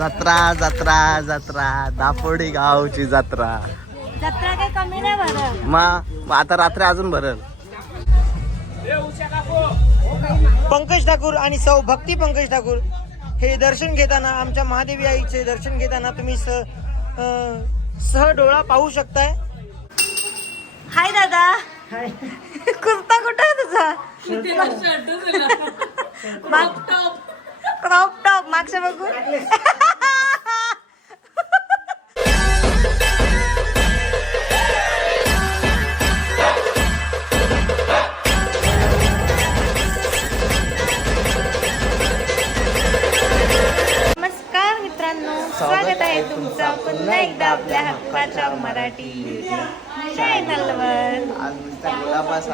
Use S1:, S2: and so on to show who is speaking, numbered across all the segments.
S1: जत्रा जत्रा जत्रा. दापोडी गावची जत्रा.
S2: जत्रा काही कमी नाही भरत.
S1: मग आता रात्री अजून भरल.
S3: पंकज ठाकूर आणि सौ भक्ती पंकज ठाकूर हे दर्शन घेताना आमच्या महादेवी आईचे दर्शन घेताना तुम्ही सह डोळा पाहू शकताय.
S2: हाय दादा. कुर्ता कुठं आहे तुझा? क्रॉप टॉप मागच्या बघून.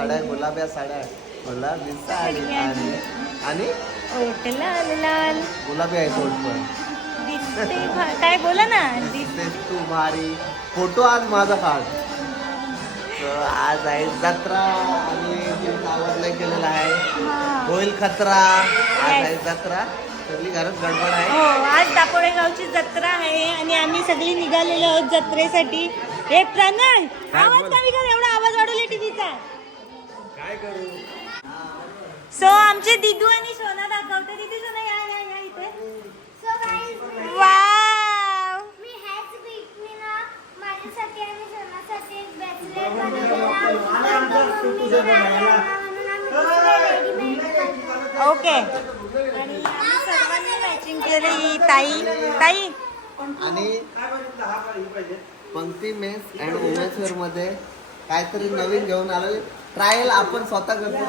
S1: साड्या गुलाब्या साड्या गुलाबी साडी आणि आणि
S2: लाल लाल.
S1: गुलाबी आहे तोड पण.
S2: दिसते भा- काय बोला ना. दिस
S1: दिसतेस तू भारी. फोटो आज माझा काढ. तर आज आहे जत्रा आणि ते केलेलं आहे.
S2: हा.
S1: होईल खतरा. आज आहे जत्रा. सगळी घरात गडबड आहे.
S2: हो आज दापोडे गावची जत्रा आहे आणि आम्ही सगळी निघालेलो आहोत जत्रेसाठी. हे प्रणय आवाज कमी कर एवढा आवाज वाढवला टीव्हीचा. काय करू? सो आमचे दिदू आणि सोना दाखवते. दिदी सोना या या या इथे.
S4: So guys,
S2: वाव
S4: मी ह्याच वीकनी ना माझ्यासाठी आणि सोनासाठी एक readymade आणला.
S2: ओके आणि आम्ही सर्वांनी मॅचिंग केली ताई ताई
S1: आणि पंक्ती मेन्स अँड वुमेन्स वेअरमध्ये काहीतरी नवीन घेऊन आलो ट्रायल आपण स्वतः करतो.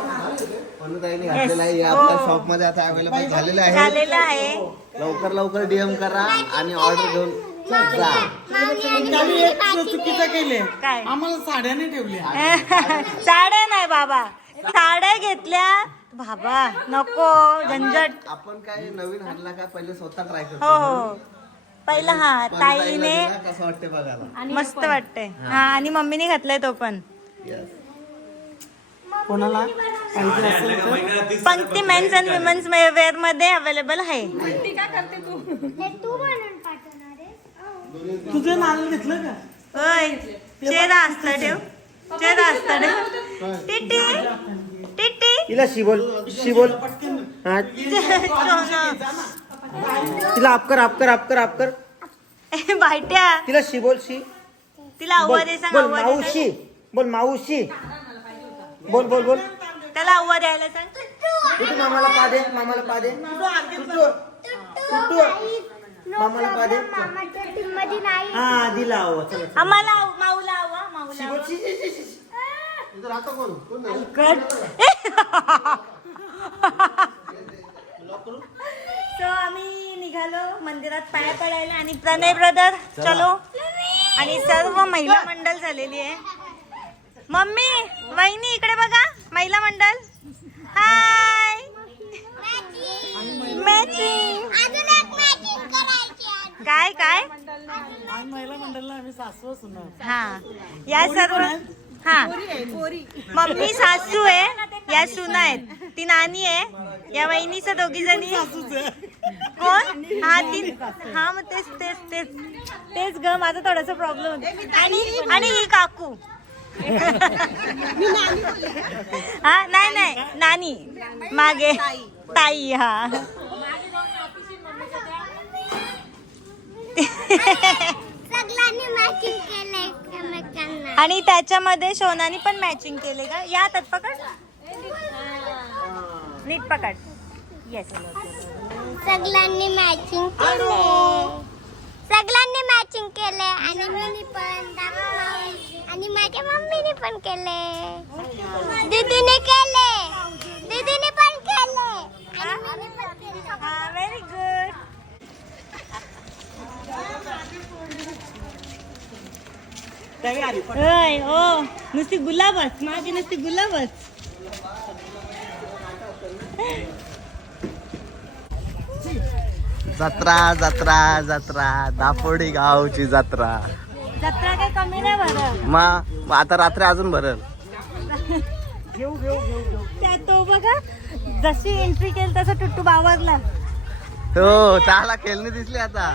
S1: म्हणून ताईने घातलेलं आहे. हे आपल्या
S2: हो.
S1: शॉपमध्ये आता अवेलेबल झालेलं आहे.
S2: झालेलं आहे.
S1: लवकर लवकर डीएम करा आणि ऑर्डर घेऊन जा.
S3: चुकीचं केले
S2: काय?
S3: आम्हाला साड्या नाही ठेवल्या
S2: साड्या नाही बाबा. साड्या घेतल्या. बाबा नको. झंझट.
S1: आपण काय नवीन आणला का? पहिले स्वतः ट्राय करतो.
S2: हो हो. पहिला हा ताईने
S1: कसं वाटते बघायला?
S2: मस्त वाटतंय. हा. आणि मम्मीने घातलाय तो पण.
S1: Yes.
S3: कोणाला? पाहिजे असेल तर?
S2: पंक्ती मेन्स अँड विमेन्स वेअरमध्ये अवेलेबल आहे.
S4: हे तू? बनवून पाठवणार आहेस?
S3: तुझं नारळ घेतलं का?
S2: होय चेहरा असता ठेव. चेहरा असता ठेव. टिटी टिटी
S3: तिला शिबोल शिबोल हा.
S2: सोनं.
S3: तिला आपकर आपकर आपकर आपकर
S2: ए, बायट्या
S3: तिला शिबोल शी.
S2: तिला
S3: बोल
S2: आव्हा दे सांग
S3: बोल
S2: आव्हा दे
S3: माऊशी बोल माऊशी बोल बोल बोल.
S2: त्याला आव्हा द्यायला सांग.
S3: मामाला पा दे मामाला पा दे. तुटू तुटू. मामाला पा दे. हा दिला चला चला.
S2: आम्हाला आव- माऊला आव्हा माऊला
S3: शिबोल शी शी शी शी
S1: नाही?
S2: सो आम्ही निघालो मंदिरात पाया पडायला आणि प्रणय ब्रदर चलो. आणि सर्व महिला मंडळ झालेली आहे. मम्मी वहिनी इकडे बघा. महिला मंडळ. हाय मॅचिंग
S4: अजून एक मॅचिंग करायची आहे.
S2: काय? काय
S3: महिला मंडळला आम्ही सासू सुना.
S2: हा. या सर्व हा. मम्मी सासू आहे या सुना आहेत. ती नानी आहे. या वहिनीचं दोघी जणी. कोण? हा ती हा मग तेच तेच तेच. तेच ग माझा थोडासा प्रॉब्लेम होता. आणि आणि ही काकू. हा नाही नाही नानी. मागे. ताई हा. आणि त्याच्यामध्ये सोनानी पण मॅचिंग केले का या हातात पकड. नीट पकड. येस
S4: सगळ्यांनी मॅचिंग केलंय. सगळ्यांनी मॅचिंग केलंय. आणि मी पण. आणि माझ्या मम्मीने पण केले दीदीने केले दीदीने पण केले आणि मीने पण केले.
S2: व्हेरी गुड होय हो. नुसती गुलाबच. माझी नुसती गुलाबच.
S1: जत्रा जत्रा जत्रा. दापोडी गावची जत्रा.
S2: जत्रा काही कमी नाही भरत.
S1: मग आता रात्री अजून भरल.
S3: घेऊ घेऊ घेऊ घेऊ.
S2: त्या तो बघा जशी एंट्री केली तसा टुट्टू बावरला.
S1: हो चहाला खेळणी दिसली आता.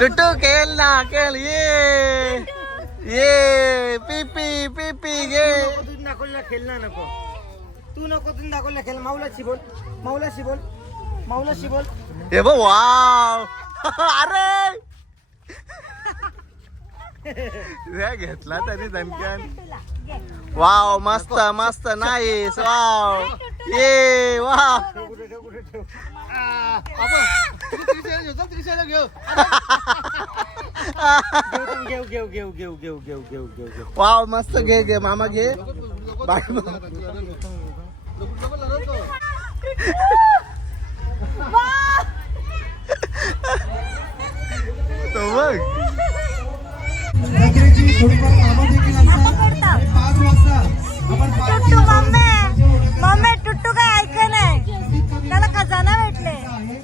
S1: टुटू खेळ ना खेळ. ये. ये. पिपी पिपी घे
S3: तू दाखवलेला खेळला नको. तू नको तू दाखवलेला खेळ. माऊलाशी बोल. माऊलाशी बोल. माऊलाशी बोल.
S1: हे बघ वाव. अरे! घेतला तरी धनक्यान वाव मस्त मस्त. Nice wow. ये वाव.
S3: घेऊ घेऊ घेऊ घेऊ घेऊ घेऊ घेऊ घेऊ घेऊ.
S1: वाव मस्त घे घे मामा घे.
S2: मग मम्मी टुट्टू काय ऐकलंय त्याला खजाना भेटले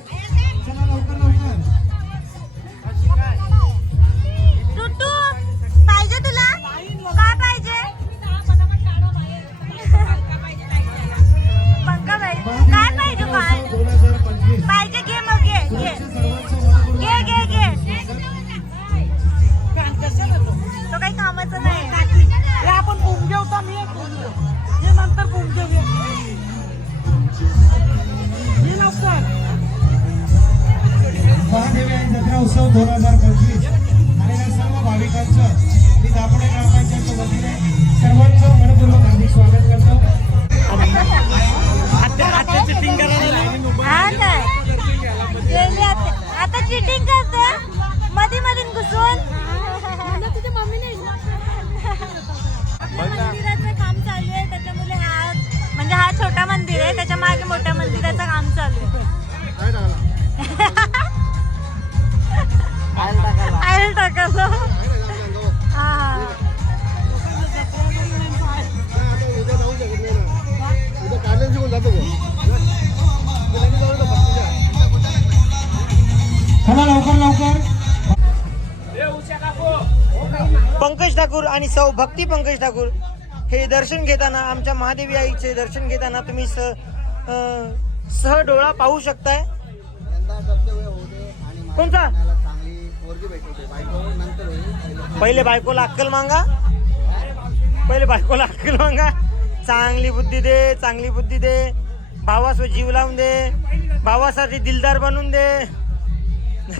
S2: Nelson, dona Marcandinha.
S3: हा. लवकर
S5: लवकर.
S3: पंकज ठाकूर आणि सौ भक्ती पंकज ठाकूर हे दर्शन घेताना आमच्या महादेवी आईचे दर्शन घेताना तुम्ही स सह डोळा पाहू शकताय. कोणता? पहिले बायकोला अक्कल मांगा. पहिले बायकोला अक्कल मांगा. चांगली बुद्धी दे चांगली बुद्धी दे. भावास जीव लावून दे. भावासाठी दिलदार बनवून दे.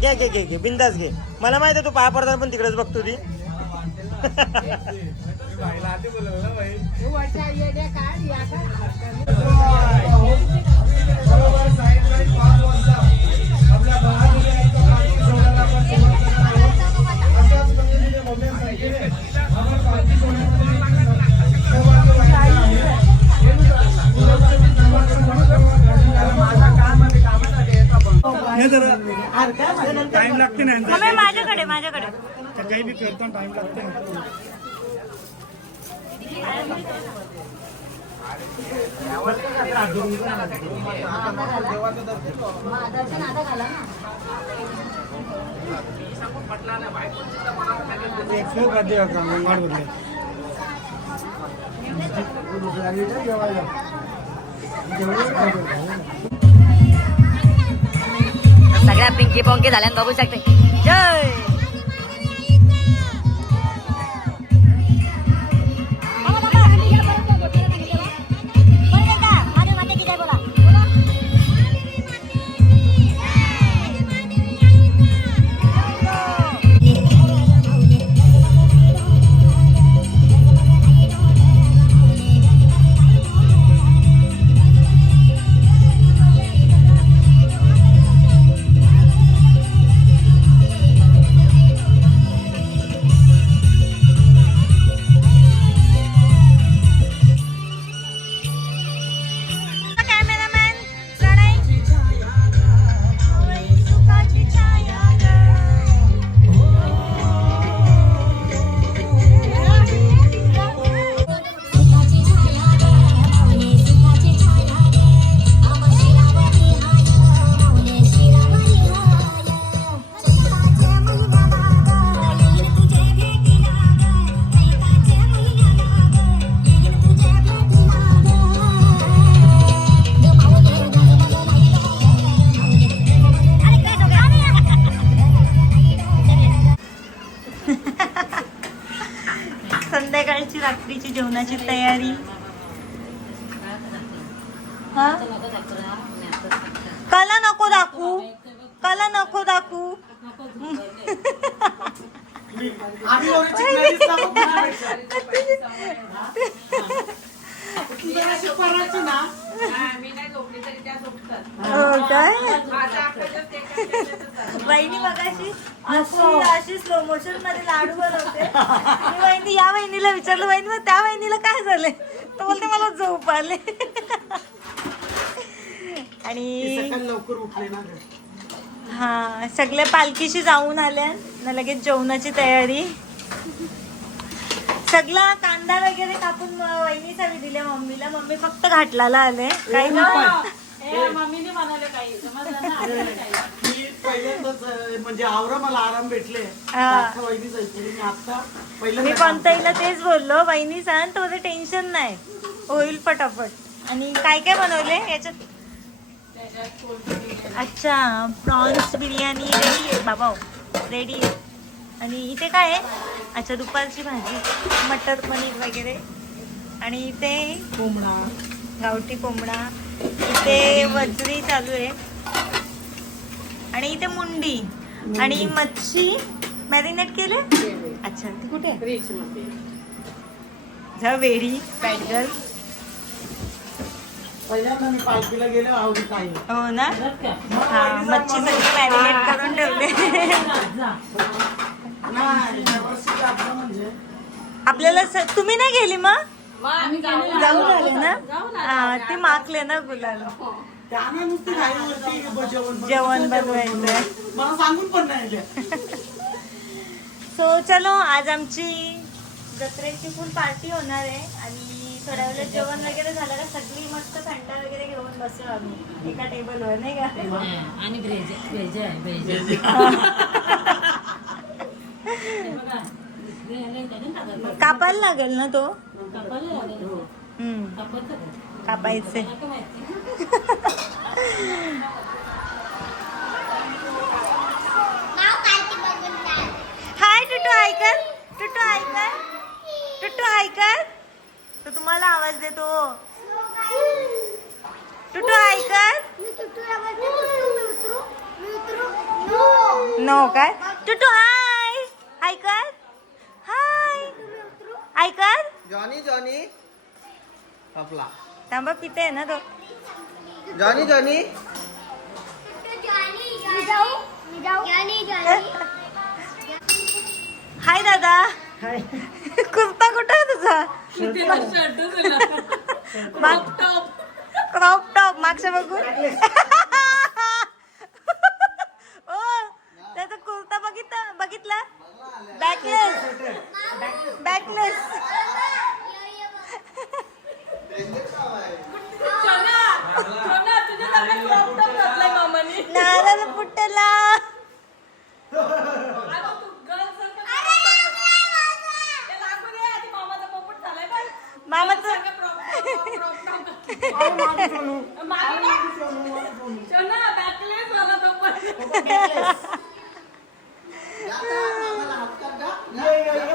S3: घे घे घे घे. बिंदास घे. मला माहिती आहे तू पहा पडताना पण तिकडेच बघतो ती.
S5: टाइम लागते
S2: ना माझ्याकडे माझ्याकडे.
S5: पर कहीं भी करता टाइम लगते हैं
S2: सगळ्या पिंकी पोंकी झाल्यान बघू शकते. जय! संध्याकाळची रात्रीची जेवणाची तयारी. कला नको दाखवू. कला नको दाखवू.
S3: ना?
S2: हो काय? वहिनी मगाशी अशी अशी स्लो मोशनमध्ये लाडू बनवते. मी वहिनी या वहिनीला विचारलं वहिनी मग त्या वहिनीला काय झालंय? तर बोलते मला झोप आले. आणि
S3: लवकर उठले ना.
S2: हा सगळे पालखीशी जाऊन आल्या. ना लगेच जेवणाची तयारी. सगळा कांदा वगैरे कापून म- वहिनी सगळी दिले मम्मीला. मम्मी फक्त घाटलाला आले. काय ना
S3: मी पहिल्यांदाच अं, म्हणजे आवरा मला आराम भेटले. आता वहिनीच ऐकली मी आता
S2: मी पंतईला तेच बोललो वहिनी सांग तर टेन्शन नाही. होईल पटापट. आणि काय काय बनवले याच्यात? अच्छा प्रॉन्स बिर्याणी रेडी आहे. बाबा रेडी आहे. आणि इथे काय आहे? अच्छा दुपारची भाजी मटर पनीर वगैरे. आणि इथे
S3: कोंबडा.
S2: गावठी कोंबडा. इथे वजरी चालू आहे. आणि इथे मुंडी. आणि मच्छी. मॅरिनेट केले? अच्छा ती कुठे? आहे जा वेडी बॅड गर्ल
S3: पहिल्यांदा मी पालखीला गेलो आवडीत आहे
S2: हो ना? हा मच्छी सगळी मॅरिनेट करून ठेवले. आपल्याला तुम्ही नाही गेली मग? जाऊन आले. ना? हा, ते माकले ना गुलाल.
S3: ब- जेवण बनव.
S2: जेवण बनवायचंय
S3: मला सांगून पण नाही आल्या.
S2: सो चलो आज आमची जत्रेची फुल पार्टी होणार आहे. आणि थोड्या वेळेला जेवण वगैरे झालं का सगळी मस्त थंडा वगैरे घेऊन बसू आम्ही. एका टेबलवर नाही का?
S6: आणि
S2: कापायला लागेल ना तो? कापायचे. हाय टुटू ऐकर टुटू ऐकर टुटू ऐकर तो तुम्हाला आवाज देतो. टुटू ऐकर
S4: नो.
S2: नो काय? टुटू हाय. ऐकर हाय. ऐकर
S1: जॉनी जॉनी. आपला
S2: थांबा पिते आहे ना तो.
S1: Johnny Johnny.
S4: जॉनी जॉनी जाऊ मी जाऊ जॉनी जॉनी
S2: हाय दादा कुर्ता कुठे आहे तुझा माग क्रॉप टॉप मागच्या बघून. बॅकलेस बॅकलेस नारळ फुटला. मामाचं
S3: ये, ये,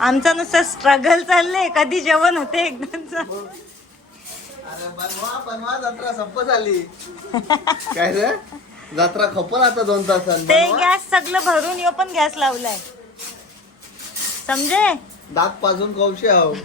S2: आमचं नुसतं स्ट्रगल चाललंय. कधी जेवण होते
S1: बनवा बनवा जत्रा आली काय रे? जत्रा खपल आता दोन तासात.
S2: ते
S1: बनवा.
S2: गॅस सगळं भरून यो पण गॅस लावलाय. समजे?
S1: दात पाजून कौशे आहो.